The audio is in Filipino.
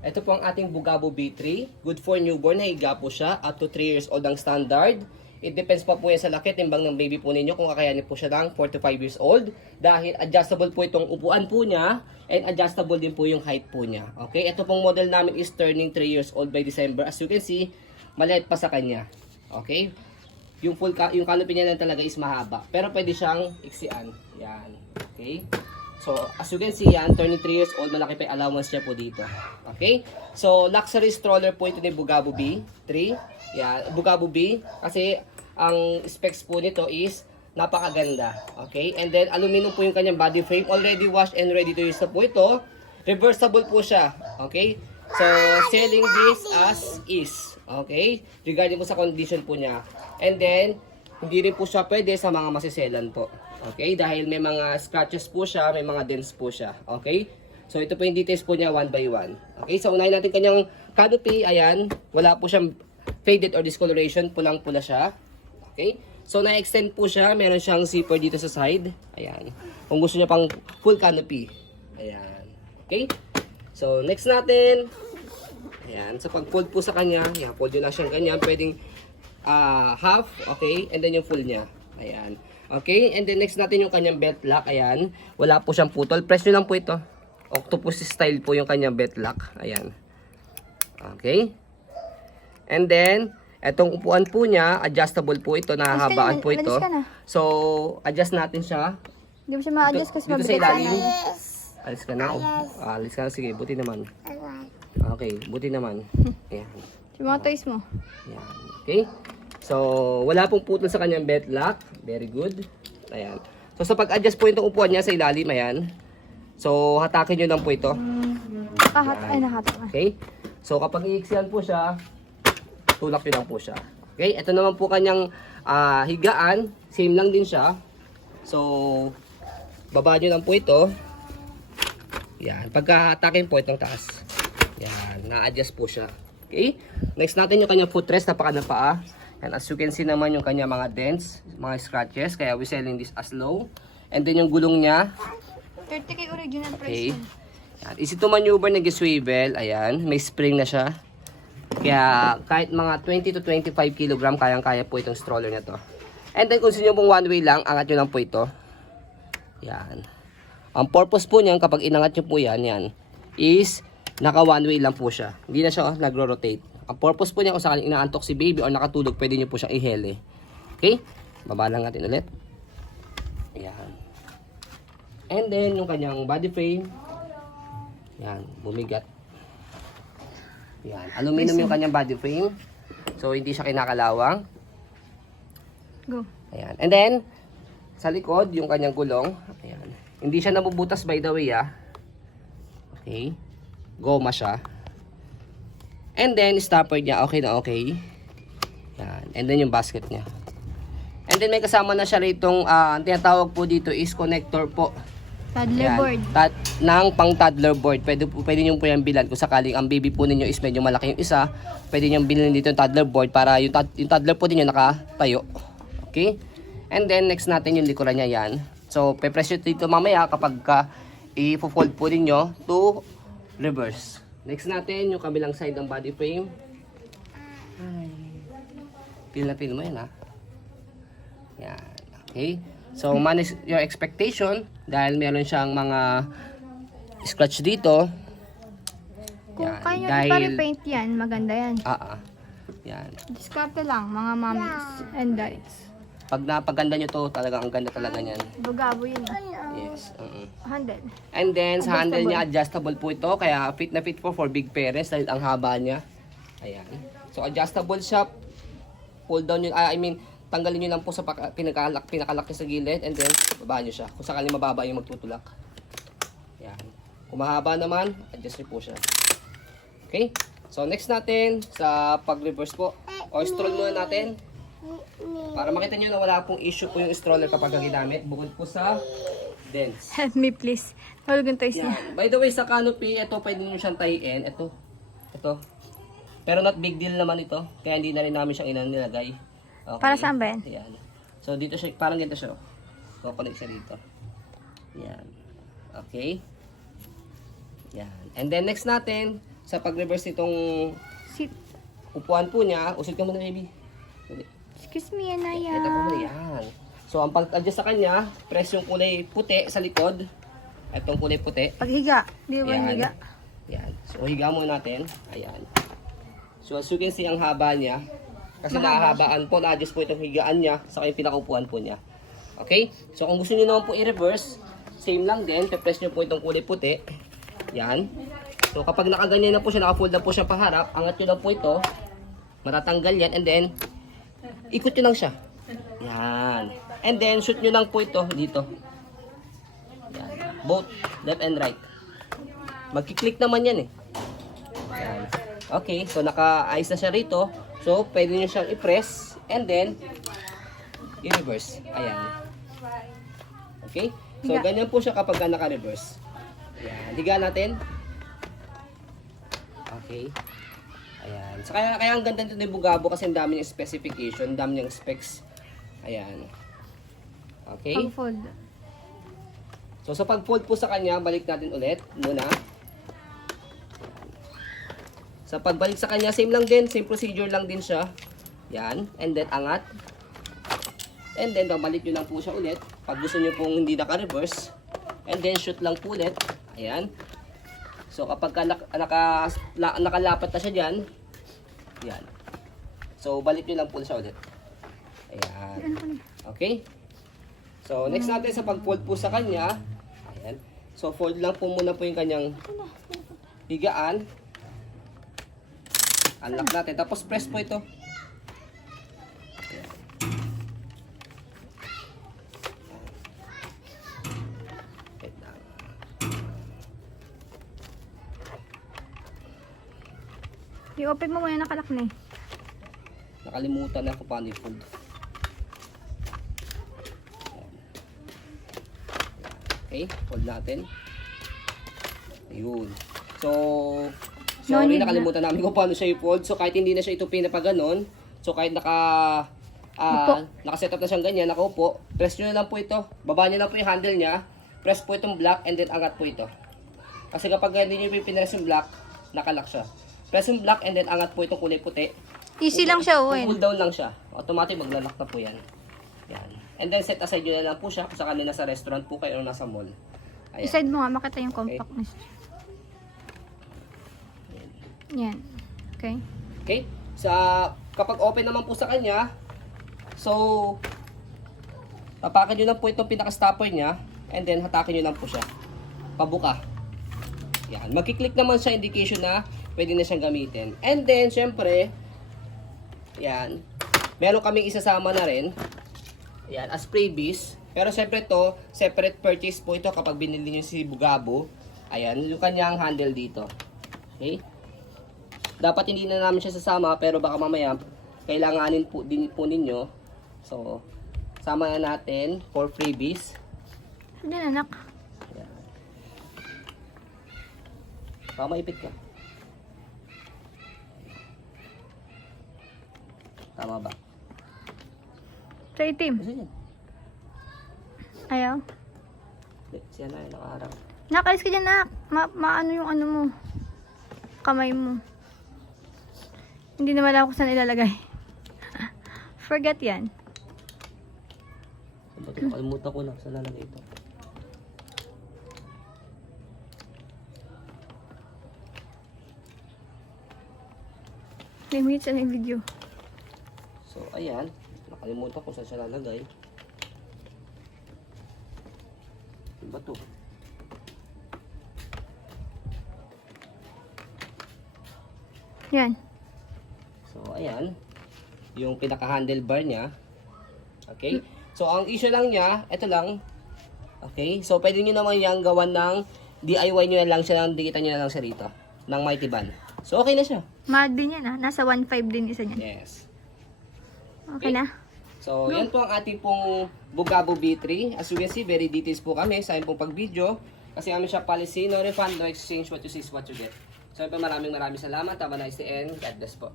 Ito po ang ating Bugabo B3. Good for newborn. Nahiga po siya. Up to 3 years old ang standard. It depends pa po yan sa laki, timbang ng baby po ninyo kung kakayanin po siya ng 4 to 5 years old. Dahil adjustable po itong upuan po niya and adjustable din po yung height po niya. Okay, ito pong model namin is turning 3 years old by December. As you can see, maliit pa sa kanya. Okay, yung canopy niya lang talaga is mahaba. Pero pwede siyang iksian. Yan. Okay. So, as you can see yan, turning 3 years old, malaki pa yung allowance niya po dito. Okay? So, luxury stroller po ito ni Bugabo B3. Yan, Bugabo B. Kasi, ang specs po nito is napakaganda. Okay? And then, aluminum po yung kanyang body frame. Already washed and ready to use na po ito. Reversible po siya. Okay? So, selling this as is. Okay? Regarding po sa condition po niya. And then, hindi rin po siya pwede sa mga masiselan po. Okay? Dahil may mga scratches po siya, may mga dents po siya. Okay? So, ito po yung details po niya one by one. Okay? So, unahin natin kanyang canopy. Ayan. Wala po siyang faded or discoloration. Pulang-pula siya. Okay? So, na-extend po siya. Meron siyang zipper dito sa side. Ayan. Kung gusto niya pang full canopy. Ayan. Okay? So, next natin. Ayan. So, pag-fold po sa kanya. Ayan. Fold yun lang siyang ganyan. Pwedeng half. Okay? And then yung full niya. Ayan. Okay, and then next natin yung kanyang belt lock. Ayan, wala po siyang putol. Press nyo lang po ito. Octopus style po yung kanyang belt lock. Ayan. Okay. And then, etong upuan po niya, adjustable po ito, nahahabaan po ito. So, adjust natin siya. Hindi mo siya ma-adjust kasi dito sa mabigat ilalim. sana. Alis ka na. Alis ka na. Sige, buti naman. Okay, buti naman. Ayan. Yung mga toys mo. Ayan. Okay. So, wala pong putol sa kanyang belt lock. Very good. Ayan. So, sa pag-adjust po itong upuan niya sa ilalim, ayan. So, hatakin nyo lang po ito. Ay, nahatak na. Okay? So, kapag iiksiyan po siya, tulak nyo lang po siya. Okay? Ito naman po kanyang higaan. Same lang din siya. So, baba nyo lang po ito. Yan. Pagka-hatakin po itong taas. Yan. Na-adjust po siya. Okay? Next natin yung kanyang footrest. Napaka ng paa. And as you can see naman yung kanya mga dents, mga scratches, kaya we selling this as low. And then yung gulong niya, 30K original okay. price yun. Yan. Easy to maneuver, nag-swivel, ayan, may spring na siya. Kaya kahit mga 20 to 25 kg, kayang-kaya po itong stroller na to. And then kung gusto nyo pong one way lang, angat nyo lang po ito. Yan. Ang purpose po niyan, kapag inangat nyo po yan, is naka one way lang po siya. Hindi na siya nagro-rotate. Ang purpose po niya kung sakaling inaantok si baby or nakatulog, pwede niyo po siyang ihele. Okay? Baba lang natin ulit. Ayan. And then, yung kanyang body frame. Ayan, bumigat. Ayan. Aluminum yung kanyang body frame. So, hindi siya kinakalawang. Go. Ayan. And then, sa likod, yung kanyang gulong. Ayan. Hindi siya nabubutas by the way, Okay. Goma siya. And then, stopper niya, okay na okay. Yan. And then, yung basket niya. And then, may kasama na siya ritong, ang tinatawag po dito is connector po. Toddler board. Ng pang toddler board. Pwede nyo po yung bilan. Kung sakaling ang baby po ninyo is medyo malaki yung isa, pwede nyo bilhin dito yung toddler board para yung toddler po ninyo nakatayo. Okay? And then, next natin yung likuran niya yan. So, pe-press nyo dito mamaya kapag i-fold po ninyo to reverse. Next natin, yung kabilang side ng body frame. Feel na feel mo yan, Yan. Okay. So, manage your expectation dahil meron siyang mga scratch dito. Kung Yan. kaya nyo Dahil ipa-repaint yan, maganda yan. Yan. Diskarte lang, mga mommies and dads. Pag napaganda nyo to, talagang ang ganda talaga niyan. Bugabo yun. Yes. 100. And then, sa handle niya, adjustable po ito. Kaya fit na fit po for big parents dahil ang haba niya. Ayan. So, adjustable siya. Pull down nyo, tanggalin nyo lang po sa pinakalak niya sa gilid. And then, babaan nyo siya. Kung sakaling mababa yung magtutulak. Ayan. Kung mahaba naman, adjust nyo po siya. Okay? So, next natin, sa pag-reverse po. O, stroll muna natin. Para makita nyo na wala pong issue po yung stroller kapag ginamit. Bukod po sa dents. Help me please. Mahulog yung toys niya. Yan. By the way, sa canopy, ito pwede nyo siyang tahiin. Ito. Pero not big deal naman ito. Kaya hindi na rin namin siyang nilagay. Okay. Para saan ba yan? Yan. So dito siya, parang ganito siya. Kukonek siya dito. Yan. Okay. Yan. And then next natin, sa pag-reverse nitong Sit. upuan po niya, usod ka muna, baby. Excuse me, Anaya. Ito po muna yan. So, ang pag-adjust sa kanya, press yung kulay puti sa likod. Itong kulay puti. Paghiga. Di ba Ayan. higa? Yan. So, higa muna natin. Ayan. So, as you can see, ang haba niya. Kasi Mahaba nahahabaan po, na-adjust po itong higaan niya sa yung pinakaupuan po niya. Okay? So, kung gusto niyo naman po i-reverse, same lang din. Pe-press niyo po itong kulay puti. Yan. So, kapag nakaganyan na po siya, naka-fold na po siya paharap, angat niyo lang po ito. Matatanggal yan. And then, ikot nyo lang siya. Yan. And then, shoot nyo lang po ito dito. Yan. Both left and right. Magkiklik naman yan eh. Yan. Okay, so naka-ayos na siya rito. So, pwede nyo siyang i-press and then, i-reverse. Ayan. Okay? So, Higa. ganyan po siya kapag naka-reverse. Ayan. Higa natin. Okay. Ayan. So, kaya ang ganda nito ni Bugabo kasi ang dami niyang specification, ang dami niyang specs. Ayan. Okay. Pag-fold. So, sa pag-fold po sa kanya, balik natin ulit muna. Sa pagbalik sa kanya, same lang din. Same procedure lang din siya. Yan. And then, angat. And then, babalik nyo lang po siya ulit. Pag gusto nyo pong hindi naka-reverse. And then, shoot lang po ulit. Ayan. So, kapag nakalapat na siya dyan, yan. So, balik nyo lang po siya ulit. Ayan. Okay? So, next natin sa pag-fold po sa kanya. Ayan. So, fold lang po muna po yung kanyang higaan. Unlock natin. Tapos, press po ito. Ayan. Wait lang. I-open mo muna nakalak na eh. Nakalimutan na kung paano i-fold. Okay, fold natin. Ayun. So, No sorry, need na. nakalimutan namin kung paano siya i-fold. So, kahit hindi na siya itupin na pa ganon, so kahit naka-set up na siyang ganyan, nakaupo, press nyo na lang po ito. Baba nyo lang po yung handle niya. Press po itong block and then angat po ito. Kasi kapag hindi nyo pinress yung block, nakalock siya. Press yung block and then angat po itong kulay puti. Easy lang siya, Owen. Pull down lang siya. Automatic maglalak na po yan. Yan. And then set aside nyo na lang po siya kung saka nasa restaurant po kayo o nasa mall. Ayan. I-side mo nga, makita yung compactness. Yan. Okay. Okay? Kapag open naman po sa kanya, so, tapakan nyo lang po itong pinaka-stopper niya and then hatakin nyo lang po siya. Pabuka. Yan. Magkiklik naman siya indication na pwede na siyang gamitin. And then, syempre, yan. Meron kaming isasama na rin. Yan, as freebies. Pero syempre to, separate purchase po ito kapag binili nyo si Bugabo. Ayan, yung kanyang handle dito. Okay? Dapat hindi na namin siya sasama, pero baka mamaya kailanganin po din po ninyo. So, sama na natin for freebies. Hindi na, anak. Ayan. Baka maipit ka. Tama ba? Sa itim. Kasi yan. Ayaw. Siya na yung nakaharap. Nakalis ka dyan, nak. Maano yung ano mo. Kamay mo. Hindi naman ako saan ilalagay. Forget yan. Nakalimutan ko na. Saan lalagay ito? Limit sa yung video. So, ayan. Nakalimutan ko saan siya lalagay. Ano ba ito? Yan. So, ayan. Yung pinaka-handlebar niya. Okay? So, ang issue lang niya, ito lang. Okay? So, pwede nyo naman yung gawan ng DIY nyo na lang siya, ng dikitan nyo na lang siya rito. Ng Mighty Band. So, okay na siya. Mahal din yan, ha? Nasa 1.5 din isa niyan. Yes. Okay na? So, yan po ang ating pong Bugabo B3. As you can see, very details po kami sa aming pong pag-video. Kasi kami siya policy, no refund, no exchange, what you see is what you get. So, maraming salamat. Have a nice day and God bless po.